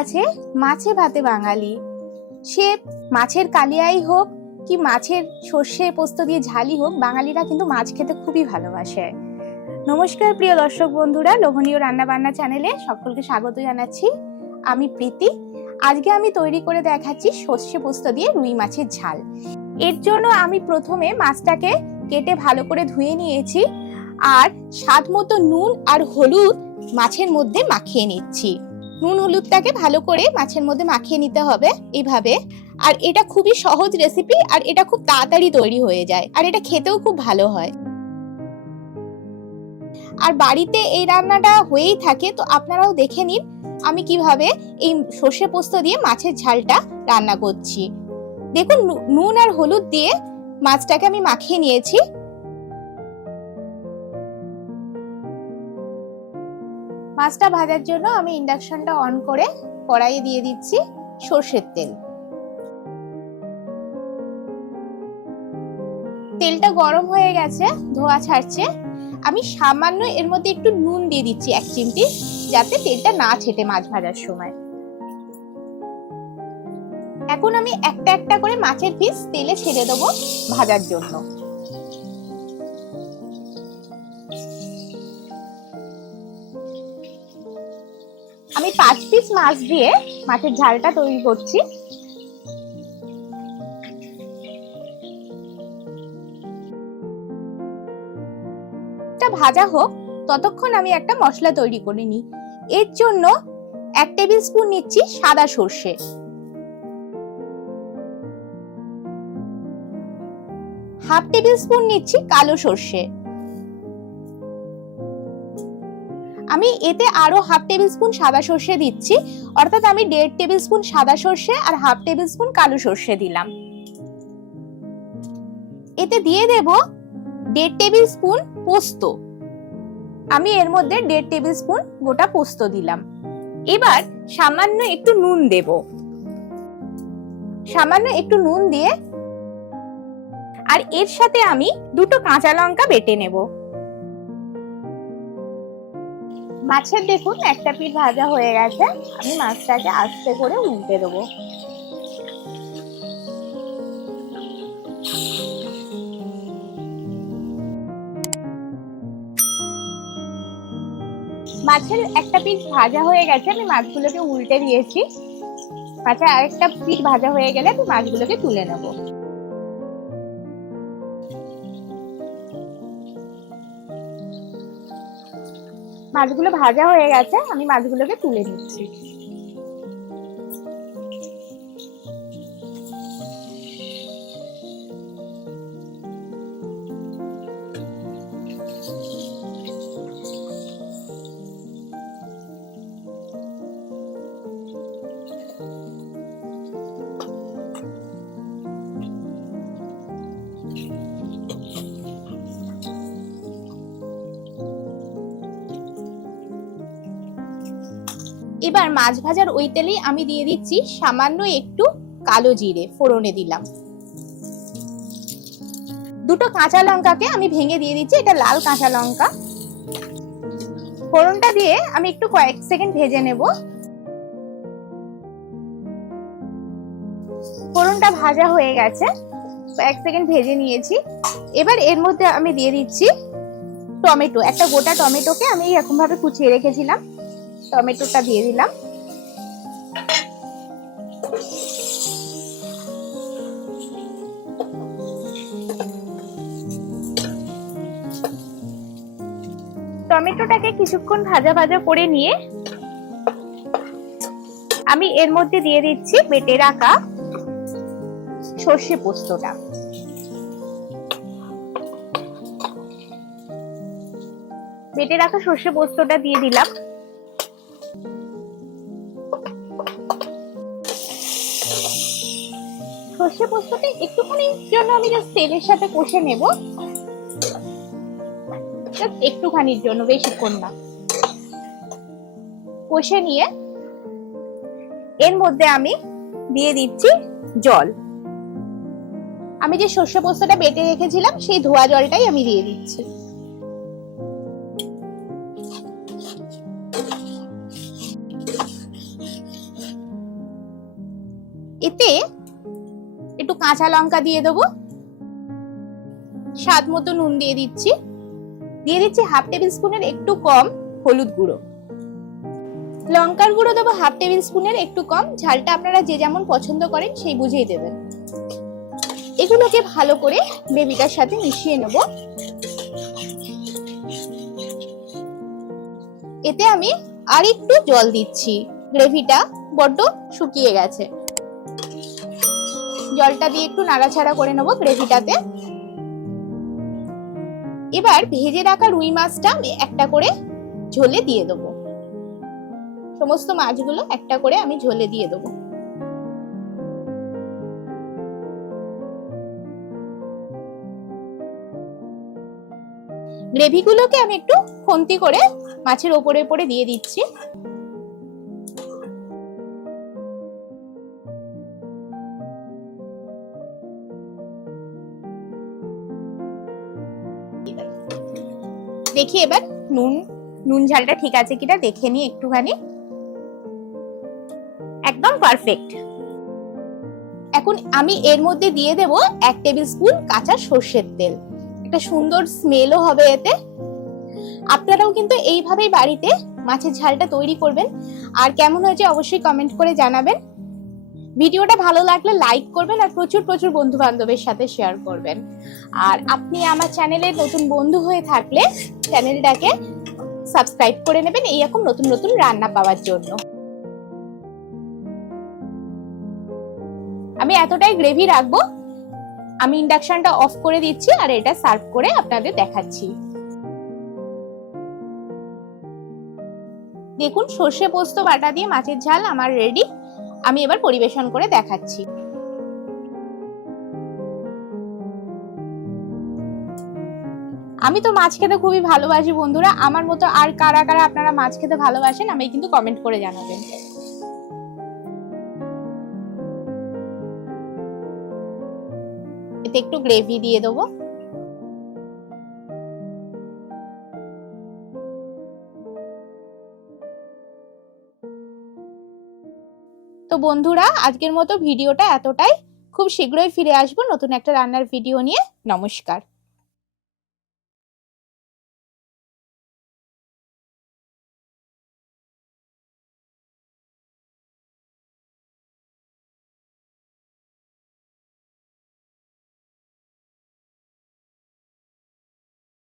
আছে মাছে ভাতে বাঙালি, সে মাছের কালিয়াই হোক কি মাছের সর্ষে পোস্ত দিয়ে ঝালই হোক, বাঙালিরা কিন্তু মাছ খেতে খুবই ভালোবাসে। নমস্কার প্রিয় দর্শক বন্ধুরা, লোভনীয় রান্না বান্না চ্যানেলে সকলকে স্বাগত জানাচ্ছি। আমি প্রীতি। আজকে আমি তৈরি করে দেখাচ্ছি সর্ষে পোস্ত দিয়ে রুই মাছের ঝাল। এর জন্য আমি প্রথমে মাছটাকে কেটে ভালো করে ধুয়ে নিয়েছি আর স্বাদ মতো নুন আর হলুদ মাছের মধ্যে মাখিয়ে নিচ্ছি। নুন হলুদটাকে ভালো করে মাছের মধ্যে মাখিয়ে নিতে হবে এইভাবে। আর এটা খুবই সহজ রেসিপি, আর এটা খুব তাড়াতাড়ি তৈরি হয়ে যায়, আর এটা খেতেও খুব ভালো হয়। আর বাড়িতে এই রান্নাটা হয়েই থাকে, তো আপনারাও দেখে নিন আমি কিভাবে এই সর্ষে পোস্ত দিয়ে মাছের ঝালটা রান্না করছি। দেখুন, নুন আর হলুদ দিয়ে মাছটাকে আমি মাখিয়ে নিয়েছি। মাছটা ভাজার জন্য আমি ইন্ডাকশনটা অন করে কড়াইয়ে দিয়ে দিচ্ছি সর্ষের তেল। তেলটা গরম হয়ে গেছে, ধোঁয়া ছাড়ছে। আমি সামান্য এর মধ্যে একটু নুন দিয়ে দিচ্ছি 1 চিমটি, যাতে তেলটা না ছেটে মাছ ভাজার সময়। এখন আমি একটা একটা করে মাছের পিস তেলে ছেড়ে দেবো ভাজার জন্য। আমি 5 পিস মাছ দিয়ে মাছের ঝালটা তৈরি করছি। ভাজা হোক ততক্ষণ আমি একটা মশলা তৈরি করে নিই। এর জন্য 1 টেবিল স্পুন নিচ্ছি সাদা সর্ষে, হাফ টেবিল স্পুন নিচ্ছি কালো সর্ষে। আমি এতে আরো হাফ টেবিল স্পুন সাদা সর্ষে দিচ্ছি, অর্থাৎ আমি 1.5 টেবিল স্পুন সাদা সর্ষে আর হাফ টেবিল স্পুন কালো সর্ষে দিলাম। এতে দিয়ে দেব 1.5 টেবিল স্পুন পোস্ত। আমি এর মধ্যে 1.5 টেবিল স্পুন গোটা পোস্ত দিলাম। এবার সামান্য একটু নুন দেব। সামান্য একটু নুন দিয়ে আর এর সাথে আমি 2টো কাঁচা লঙ্কা বেটে নেব। মাছের দেখুন একটা পিঠ ভাজা হয়ে গেছে, আমি মাছটাকে আস্তে করে উল্টে দেবো। মাছের একটা পিঠ ভাজা হয়ে গেছে, আমি মাছগুলোকে উল্টে দিয়েছি। মাছের আরেকটা পিঠ ভাজা হয়ে গেলে আমি মাছগুলোকে তুলে নেব। মাছগুলো ভাজা হয়ে গেছে, আমি মাছগুলোকে তুলে নিচ্ছি। এবার মাছ ভাজার ওই তেলেই আমি দিয়ে দিচ্ছি সামান্য একটু কালো জিরে, ফোড়নে দিলাম। 2টো কাঁচা লঙ্কাকে আমি ভেঙে দিয়ে দিচ্ছি, এটা লাল কাঁচা লঙ্কা। ফোড়নটা দিয়ে আমি একটু কয়েক সেকেন্ড ভেজে নেব। ফোড়নটা ভাজা হয়ে গেছে, কয়েক সেকেন্ড ভেজে নিয়েছি। এবার এর মধ্যে আমি দিয়ে দিচ্ছি টমেটো। একটা গোটা টমেটোকে আমি এরকম ভাবে কুচিয়ে রেখেছিলাম, টমেটোটা দিয়ে দিলাম। টমেটোটাকে কিছুক্ষণ ভাজা ভাজা করে নিয়ে আমি এর মধ্যে দিয়ে দিচ্ছি বেটে রাখা সর্ষে পোস্তটা। বেটে রাখা সর্ষে পোস্তটা দিয়ে দিলাম। সর্ষে পোস্তটা একটুখানির জন্য আমি জাস্ট তেলের সাথে কষে নেব, জাস্ট একটুখানির জন্য, বেশিক্ষণ না। কষে নিয়ে এর মধ্যে আমি দিয়ে দিচ্ছি জল। আমি যে সর্ষে পোস্তটা বেটে রেখেছিলাম সেই ধোয়া জলটাই আমি দিয়ে দিচ্ছি। এতে একটু কাঁচা লঙ্কা দিয়ে দেবো, স্বাদ মতো নুন দিয়ে দিচ্ছি, হাফ টেবিল স্পুনের একটু কম হলুদ গুঁড়ো, লঙ্কার গুঁড়ো দেবো হাফ টেবিল স্পুনের একটু কম, ঝালটা আপনারা যে যেমন পছন্দ করেন সেই বুঝেই দেবেন। এগুলোকে ভালো করে গ্রেভিটার সাথে মিশিয়ে নেব। এতে আমি আর একটু জল দিচ্ছি, গ্রেভিটা বড্ড শুকিয়ে গেছে। জলটা দিয়ে একটু নাড়াচাড়া করে নেব গ্রেভিটাতে। এবার ভেজে রাখা রুই মাছটা আমি একটা করে ঝোলে দিয়ে দেবো, সমস্ত মাছগুলো একটা করে আমি ঝোলে দিয়ে দেবো। গ্রেভিগুলোকে আমি একটু খুন্তি করে মাছের ওপরে ওপরে দিয়ে দিচ্ছি। দেখি এবার নুন ঝালটা ঠিক আছে কিনা দেখে নিই একটুখানি, একদম পারফেক্ট। এখন আমি এর মধ্যে দিয়ে দেব 1 টেবিল স্পুন কাঁচা সর্ষের তেল, একটা সুন্দর স্মেলও হবে এতে। আপনারাও কিন্তু এইভাবেই বাড়িতে মাছের ঝালটা তৈরি করবেন, আর কেমন হয়েছে অবশ্যই কমেন্ট করে জানাবেন। ভিডিওটা ভালো লাগলে লাইক করবেন আর প্রচুর প্রচুর বন্ধু বান্ধবের সাথে শেয়ার করবেন। আর আপনি আমার চ্যানেলের নতুন বন্ধু হয়ে থাকলে চ্যানেলটাকে সাবস্ক্রাইব করে নেবেন এইরকম নতুন নতুন রান্না পাওয়ার জন্য। আমি এতটাই গ্রেভি রাখবো, আমি ইন্ডাকশনটা অফ করে দিচ্ছি আর এটা সার্ভ করে আপনাদের দেখাচ্ছি। দেখুন সর্ষে পোস্ত বাটা দিয়ে মাছের ঝাল আমার রেডি। আমি এবার পরিবেশন করে দেখাচ্ছি। আমি তো মাছ খেতে খুবই ভালোবাসি বন্ধুরা, আমার মতো আর কারা কারা আপনারা মাছ খেতে ভালোবাসেন আমি কিন্তু কমেন্ট করে জানাবেন। এতে একটু গ্রেভি দিয়ে দেবো। তো বন্ধুরা আজকের মতো ভিডিওটা এতটাই, খুব শীঘ্রই ফিরে আসবো নতুন একটা রান্নার ভিডিও নিয়ে। নমস্কার।